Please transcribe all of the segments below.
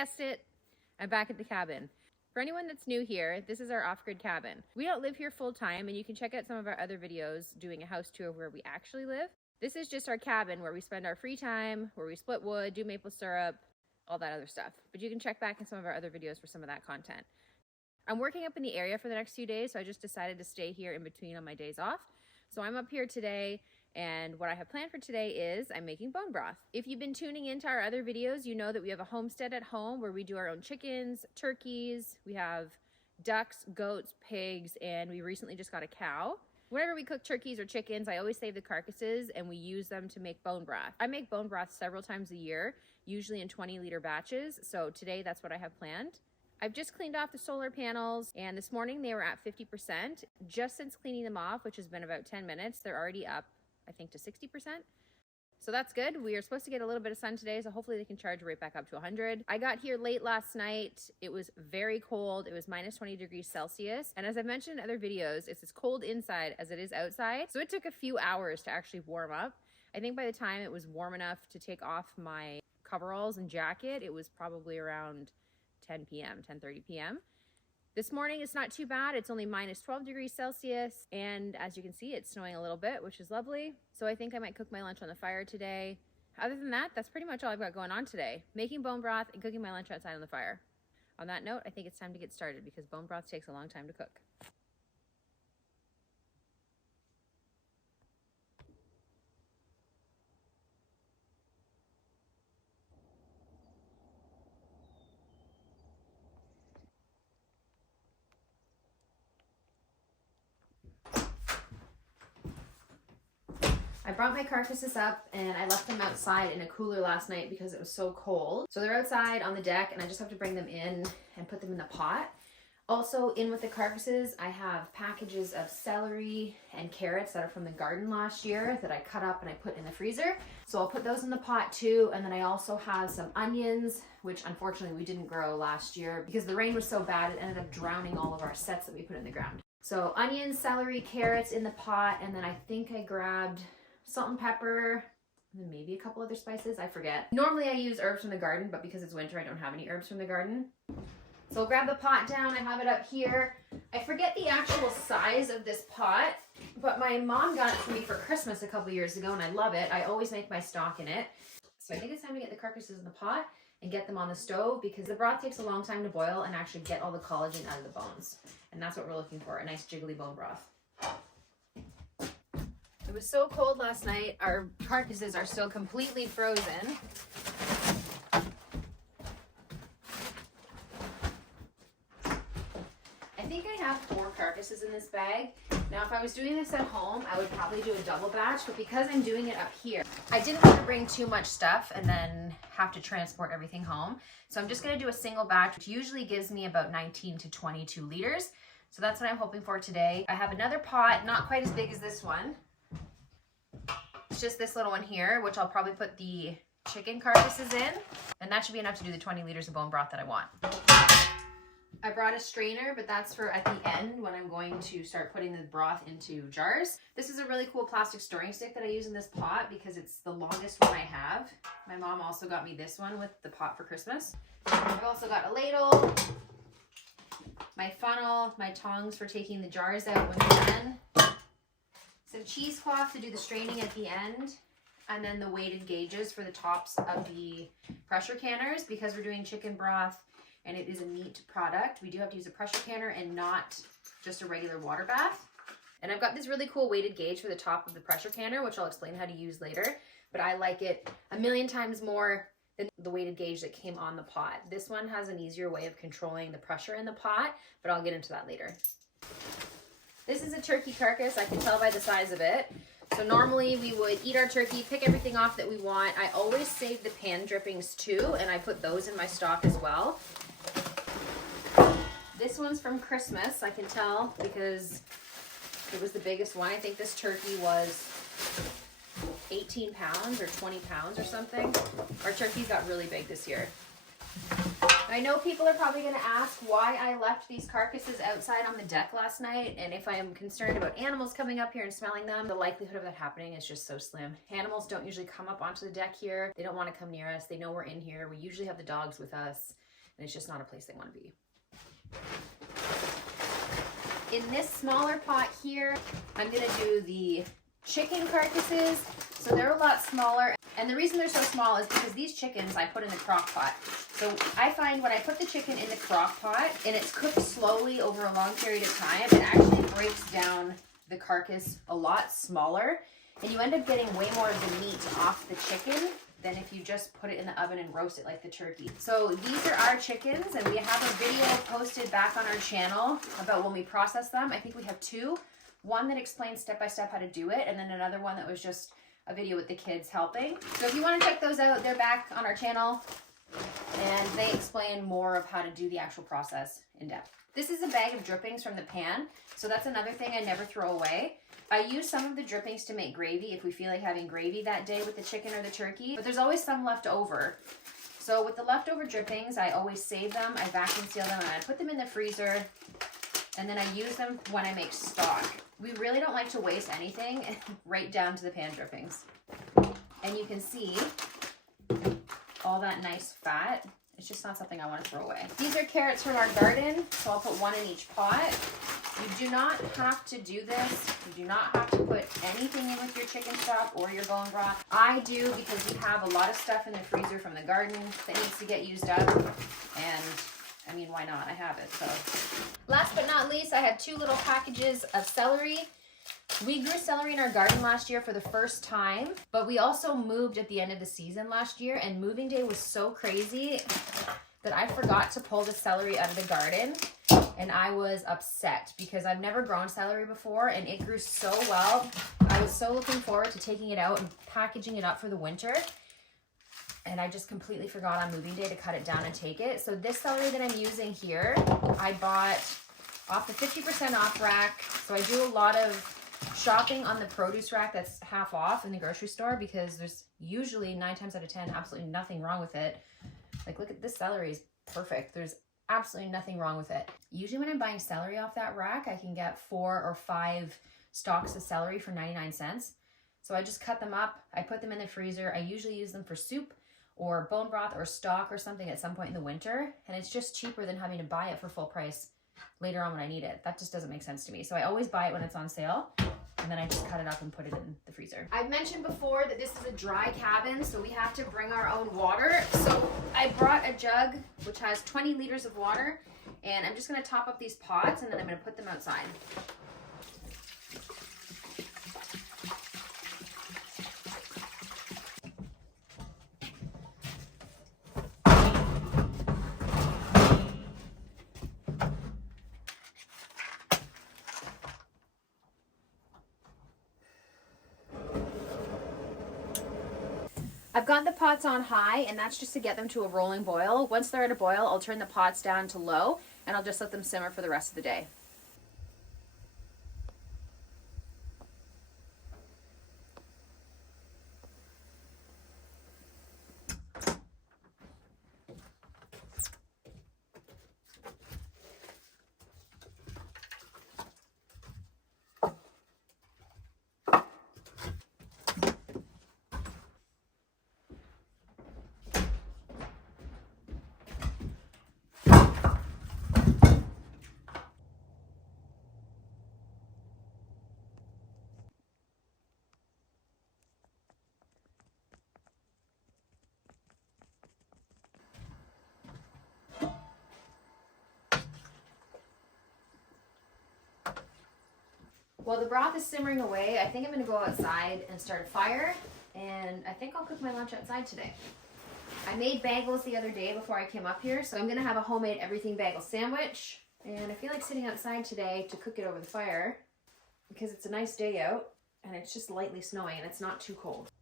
guessed it, I'm back at the cabin. For anyone that's new here, this is our off-grid cabin. We don't live here full time, and you can check out some of our other videos doing a house tour of where we actually live. This is just our cabin where we spend our free time, where we split wood, do maple syrup, all that other stuff. But you can check back in some of our other videos for some of that content. I'm working up in the area for the next few days, so I just decided to stay here in between on my days off. So I'm up here today, and what I have planned for today is I'm making bone broth. If you've been tuning into our other videos, you know that we have a homestead at home where we do our own chickens, turkeys, we have ducks, goats, pigs, and we recently just got a cow. Whenever we cook turkeys or chickens, I always save the carcasses and we use them to make bone broth. I make bone broth several times a year, usually in 20-liter batches, so today that's what I have planned. I've just cleaned off the solar panels, and this morning they were at 50%. Just since cleaning them off, which has been about 10 minutes, they're already up, I think, to 60%. So that's good. We are supposed to get a little bit of sun today, so hopefully they can charge right back up to 100. I got here late last night. It was very cold. It was minus 20 degrees Celsius. And as I've mentioned in other videos, it's as cold inside as it is outside. So it took a few hours to actually warm up. I think by the time it was warm enough to take off my coveralls and jacket, it was probably around 10 p.m., 10:30 p.m. This morning it's not too bad. It's only minus 12 degrees Celsius, and as you can see, it's snowing a little bit, which is lovely. So I think I might cook my lunch on the fire today. Other than that, that's pretty much all I've got going on today. Making bone broth and cooking my lunch outside on the fire. On that note, I think it's time to get started because bone broth takes a long time to cook. I brought my carcasses up and I left them outside in a cooler last night because it was so cold. So they're outside on the deck and I just have to bring them in and put them in the pot. Also in with the carcasses, I have packages of celery and carrots that are from the garden last year that I cut up and I put in the freezer. So I'll put those in the pot too. And then I also have some onions, which unfortunately we didn't grow last year because the rain was so bad, it ended up drowning all of our sets that we put in the ground. So onions, celery, carrots in the pot. And then I think I grabbed salt and pepper, and then maybe a couple other spices, I forget. Normally I use herbs from the garden, but because it's winter, I don't have any herbs from the garden. So I'll grab the pot down, I have it up here. I forget the actual size of this pot, but my mom got it for me for Christmas a couple years ago, and I love it. I always make my stock in it. So I think it's time to get the carcasses in the pot and get them on the stove because the broth takes a long time to boil and actually get all the collagen out of the bones. And that's what we're looking for, a nice jiggly bone broth. It was so cold last night, our carcasses are still completely frozen. I think I have 4 carcasses in this bag. Now if I was doing this at home, I would probably do a double batch, but because I'm doing it up here, I didn't want to bring too much stuff and then have to transport everything home. So I'm just going to do a single batch, which usually gives me about 19 to 22 liters. So that's what I'm hoping for today. I have another pot, not quite as big as this one. It's just this little one here, which I'll probably put the chicken carcasses in, and that should be enough to do the 20 liters of bone broth that I want. I brought a strainer, but that's for at the end when I'm going to start putting the broth into jars. This is a really cool plastic stirring stick that I use in this pot because it's the longest one I have. My mom also got me this one with the pot for Christmas. I've also got a ladle, my funnel, my tongs for taking the jars out when they're done, some cheesecloth to do the straining at the end, and then the weighted gauges for the tops of the pressure canners. Because we're doing chicken broth and it is a meat product, we do have to use a pressure canner and not just a regular water bath. And I've got this really cool weighted gauge for the top of the pressure canner, which I'll explain how to use later, but I like it a million times more than the weighted gauge that came on the pot. This one has an easier way of controlling the pressure in the pot, but I'll get into that later. This is a turkey carcass. I can tell by the size of it. So normally we would eat our turkey, pick everything off that we want. I always save the pan drippings too, and I put those in my stock as well. This one's from Christmas, I can tell, because it was the biggest one. I think this turkey was 18 pounds or 20 pounds or something. Our turkeys got really big this year. I know people are probably going to ask why I left these carcasses outside on the deck last night, and if I am concerned about animals coming up here and smelling them, the likelihood of that happening is just so slim. Animals don't usually come up onto the deck here. They don't want to come near us. They know we're in here. We usually have the dogs with us. and it's just not a place they want to be. In this smaller pot here, I'm gonna do the chicken carcasses. So they're a lot smaller. And the reason they're so small is because these chickens I put in the crock pot. So I find when I put the chicken in the crock pot and it's cooked slowly over a long period of time, it actually breaks down the carcass a lot smaller. And you end up getting way more of the meat off the chicken than if you just put it in the oven and roast it like the turkey. So these are our chickens, and we have a video posted back on our channel about when we process them. I think we have two. One that explains step by step how to do it, and then another one that was just a video with the kids helping. So if you want to check those out, they're back on our channel, and they explain more of how to do the actual process in depth. This is a bag of drippings from the pan, so that's another thing I never throw away. I use some of the drippings to make gravy if we feel like having gravy that day with the chicken or the turkey, but there's always some left over. So with the leftover drippings, I always save them, I vacuum seal them, and I put them in the freezer, and then I use them when I make stock. We really don't like to waste anything, right down to the pan drippings. And you can see all that nice fat. It's just not something I want to throw away. These are carrots from our garden, so I'll put one in each pot. You do not have to do this. You do not have to put anything in with your chicken stock or your bone broth. I do because we have a lot of stuff in the freezer from the garden that needs to get used up. And I mean, why not? I have it, so. Last but not least, I have 2 little packages of celery. We grew celery in our garden last year for the first time, but we also moved at the end of the season last year, and moving day was so crazy that I forgot to pull the celery out of the garden, and I was upset because I've never grown celery before, and it grew so well. I was so looking forward to taking it out and packaging it up for the winter, and I just completely forgot on moving day to cut it down and take it. So this celery that I'm using here, I bought off the 50% off rack. So I do a lot of shopping on the produce rack that's half off in the grocery store because there's usually 9 times out of 10 absolutely nothing wrong with it. Like, look at this celery is perfect. There's absolutely nothing wrong with it. Usually when I'm buying celery off that rack, I can get 4 or 5 stalks of celery for 99 cents. So I just cut them up. I put them in the freezer. I usually use them for soup or bone broth or stock or something at some point in the winter. And it's just cheaper than having to buy it for full price later on when I need it. That just doesn't make sense to me. So I always buy it when it's on sale, and then I just cut it up and put it in the freezer. I've mentioned before that this is a dry cabin, so we have to bring our own water. So I brought a jug which has 20 liters of water, and I'm just gonna top up these pots and then I'm gonna put them outside. I've got the pots on high, and that's just to get them to a rolling boil. Once they're at a boil, I'll turn the pots down to low, and I'll just let them simmer for the rest of the day. While the broth is simmering away, I think I'm gonna go outside and start a fire, and I think I'll cook my lunch outside today. I made bagels the other day before I came up here, so I'm gonna have a homemade everything bagel sandwich, and I feel like sitting outside today to cook it over the fire because it's a nice day out and it's just lightly snowing and it's not too cold.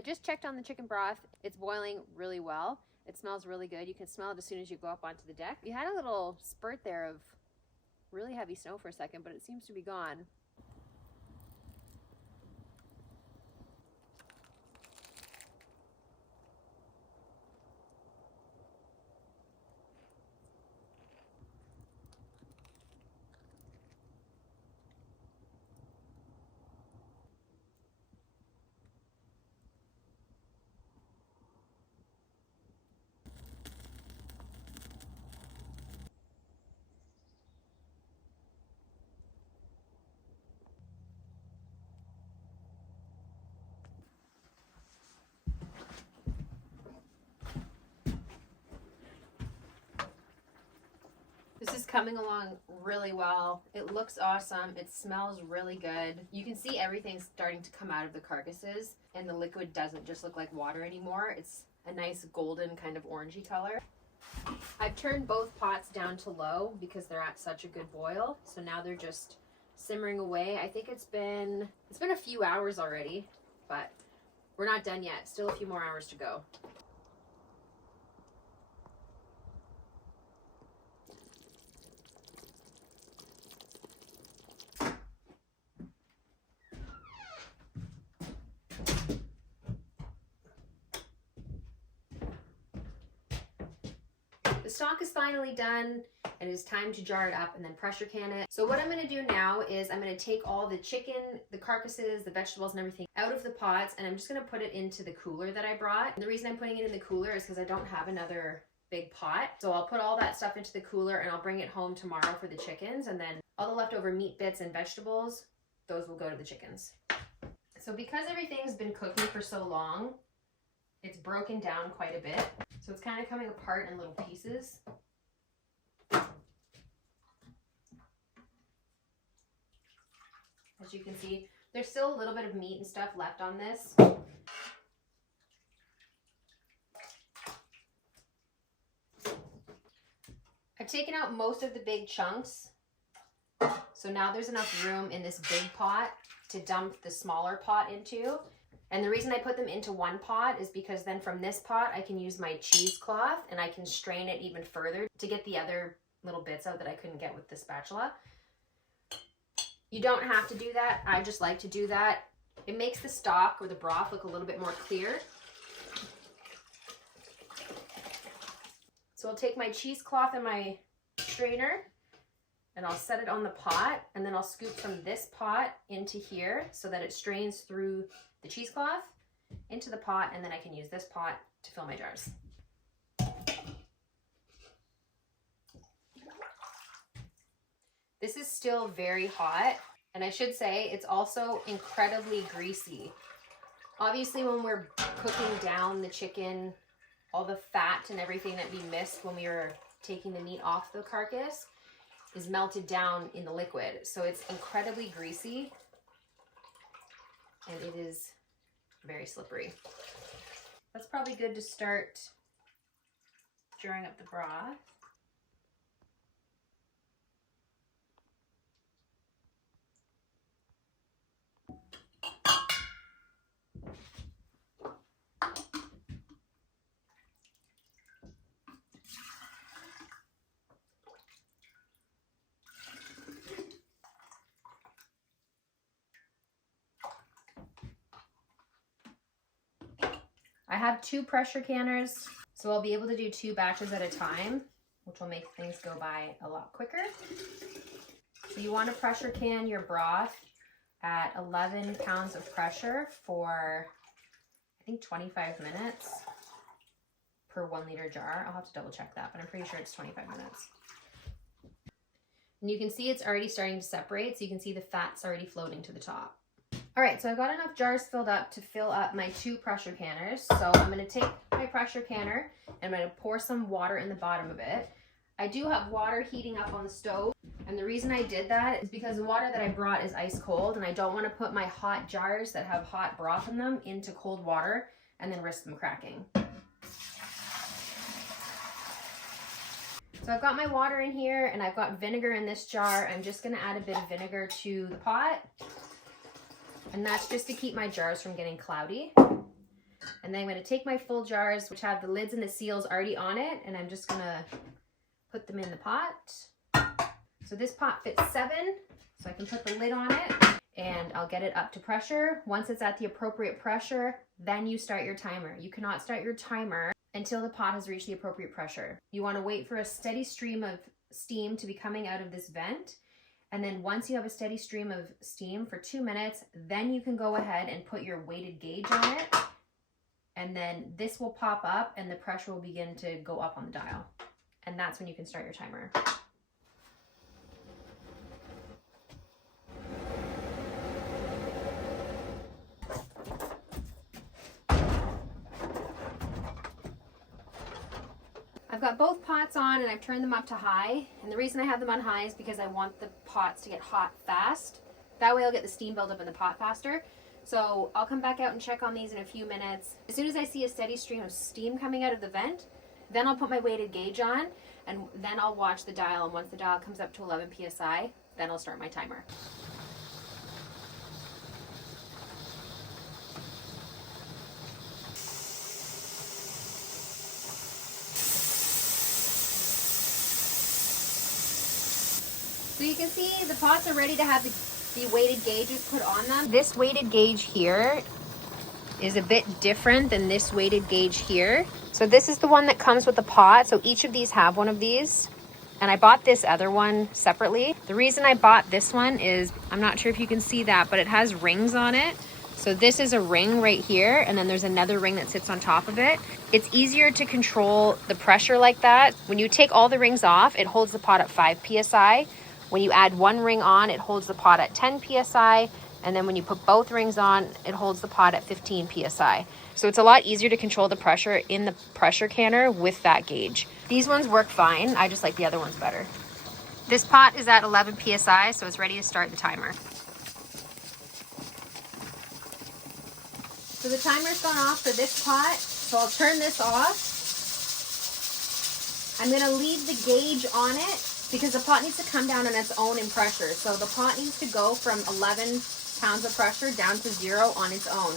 I just checked on the chicken broth. It's boiling really well. It smells really good. You can smell it as soon as you go up onto the deck. We had a little spurt there of really heavy snow for a second, but it seems to be gone. This is coming along really well. It looks awesome. It smells really good. You can see everything's starting to come out of the carcasses, and the liquid doesn't just look like water anymore. It's a nice golden kind of orangey color. I've turned both pots down to low because they're at such a good boil. So now they're just simmering away. I think it's been a few hours already, but we're not done yet. Still a few more hours to go. The stock is finally done, and it is time to jar it up and then pressure can it. So what I'm going to do now is I'm going to take all the chicken, the carcasses, the vegetables and everything out of the pots, and I'm just going to put it into the cooler that I brought. And the reason I'm putting it in the cooler is because I don't have another big pot. So I'll put all that stuff into the cooler and I'll bring it home tomorrow for the chickens, and then all the leftover meat bits and vegetables, those will go to the chickens. So because everything's been cooking for so long, it's broken down quite a bit. So it's kind of coming apart in little pieces. As you can see, there's still a little bit of meat and stuff left on this. I've taken out most of the big chunks. So now there's enough room in this big pot to dump the smaller pot into. And the reason I put them into one pot is because then from this pot, I can use my cheesecloth and I can strain it even further to get the other little bits out that I couldn't get with the spatula. You don't have to do that. I just like to do that. It makes the stock or the broth look a little bit more clear. So I'll take my cheesecloth and my strainer and I'll set it on the pot, and then I'll scoop from this pot into here so that it strains through the cheesecloth into the pot, and then I can use this pot to fill my jars. This is still very hot, and I should say it's also incredibly greasy. Obviously, when we're cooking down the chicken, all the fat and everything that we missed when we were taking the meat off the carcass is melted down in the liquid. So it's incredibly greasy, and it is very slippery. That's probably good to start jarring up the broth. I have 2 pressure canners, so I'll be able to do 2 batches at a time, which will make things go by a lot quicker. So you want to pressure can your broth at 11 pounds of pressure for, I think, 25 minutes per 1 liter jar. I'll have to double check that, but I'm pretty sure it's 25 minutes. And you can see it's already starting to separate, so you can see the fat's already floating to the top. All right, so I've got enough jars filled up to fill up my 2 pressure canners. So I'm gonna take my pressure canner and I'm gonna pour some water in the bottom of it. I do have water heating up on the stove, and the reason I did that is because the water that I brought is ice cold, and I don't wanna put my hot jars that have hot broth in them into cold water and then risk them cracking. So I've got my water in here and I've got vinegar in this jar. I'm just gonna add a bit of vinegar to the pot. And that's just to keep my jars from getting cloudy. And then I'm gonna take my full jars, which have the lids and the seals already on it, and I'm just gonna put them in the pot. So this pot fits 7, so I can put the lid on it, and I'll get it up to pressure. Once it's at the appropriate pressure, then you start your timer. You cannot start your timer until the pot has reached the appropriate pressure. You wanna wait for a steady stream of steam to be coming out of this vent. And then once you have a steady stream of steam for 2 minutes, then you can go ahead and put your weighted gauge on it. And then this will pop up and the pressure will begin to go up on the dial. And that's when you can start your timer. I've got both pots on and I've turned them up to high. And the reason I have them on high is because I want the pots to get hot fast. That way I'll get the steam build up in the pot faster. So I'll come back out and check on these in a few minutes. As soon as I see a steady stream of steam coming out of the vent, then I'll put my weighted gauge on, and then I'll watch the dial. And once the dial comes up to 11 PSI, then I'll start my timer. So you can see the pots are ready to have the weighted gauges put on them. This weighted gauge here is a bit different than this weighted gauge here. So this is the one that comes with the pot. So each of these have one of these. And I bought this other one separately. The reason I bought this one is, I'm not sure if you can see that, but it has rings on it. So this is a ring right here, and then there's another ring that sits on top of it. It's easier to control the pressure like that. When you take all the rings off, it holds the pot at 5 PSI. When you add one ring on, it holds the pot at 10 PSI. And then when you put both rings on, it holds the pot at 15 PSI. So it's a lot easier to control the pressure in the pressure canner with that gauge. These ones work fine. I just like the other ones better. This pot is at 11 PSI, so it's ready to start the timer. So the timer's gone off for this pot, so I'll turn this off. I'm gonna leave the gauge on it because the pot needs to come down on its own in pressure. So the pot needs to go from 11 pounds of pressure down to 0 on its own.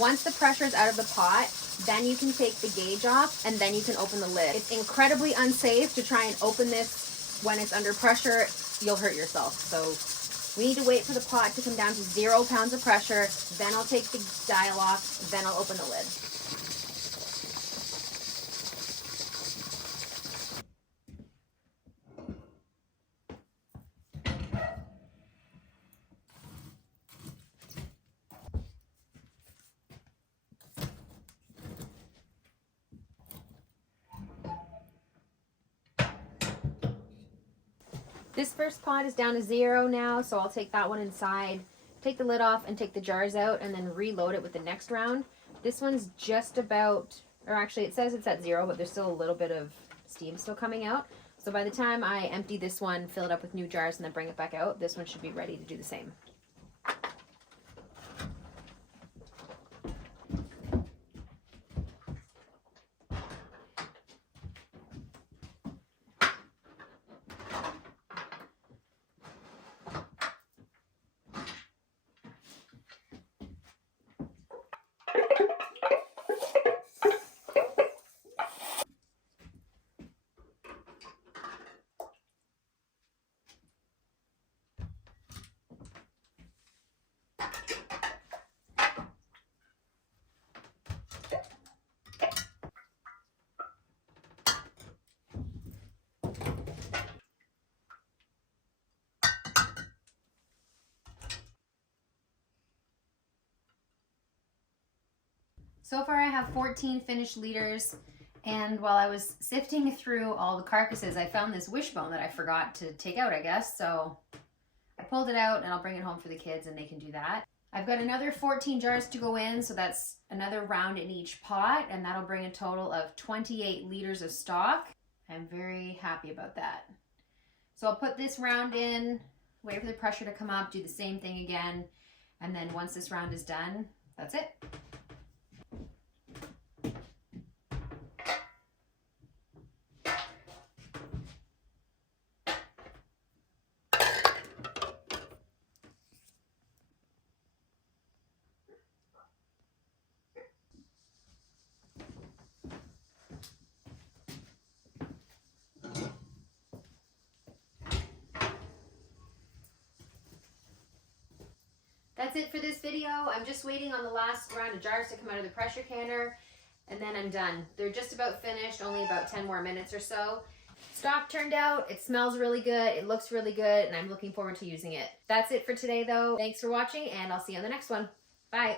Once the pressure is out of the pot, then you can take the gauge off and then you can open the lid. It's incredibly unsafe to try and open this when it's under pressure. You'll hurt yourself. So we need to wait for the pot to come down to 0 pounds of pressure. Then I'll take the dial off, then I'll open the lid. This first pot is down to 0 now, so I'll take that one inside, take the lid off and take the jars out and then reload it with the next round. This one's just about, or actually it says it's at 0, but there's still a little bit of steam still coming out. So by the time I empty this one, fill it up with new jars and then bring it back out, this one should be ready to do the same. So far I have 14 finished liters, and while I was sifting through all the carcasses, I found this wishbone that I forgot to take out, I guess. So I pulled it out and I'll bring it home for the kids and they can do that. I've got another 14 jars to go in, so that's another round in each pot, and that'll bring a total of 28 liters of stock. I'm very happy about that. So I'll put this round in, wait for the pressure to come up, do the same thing again, and then once this round is done, that's it. That's it for this video. I'm just waiting on the last round of jars to come out of the pressure canner, and then I'm done. They're just about finished, only about 10 more minutes or so. Stock turned out, it smells really good, it looks really good, and I'm looking forward to using it. That's it for today though. Thanks for watching, and I'll see you on the next one. Bye.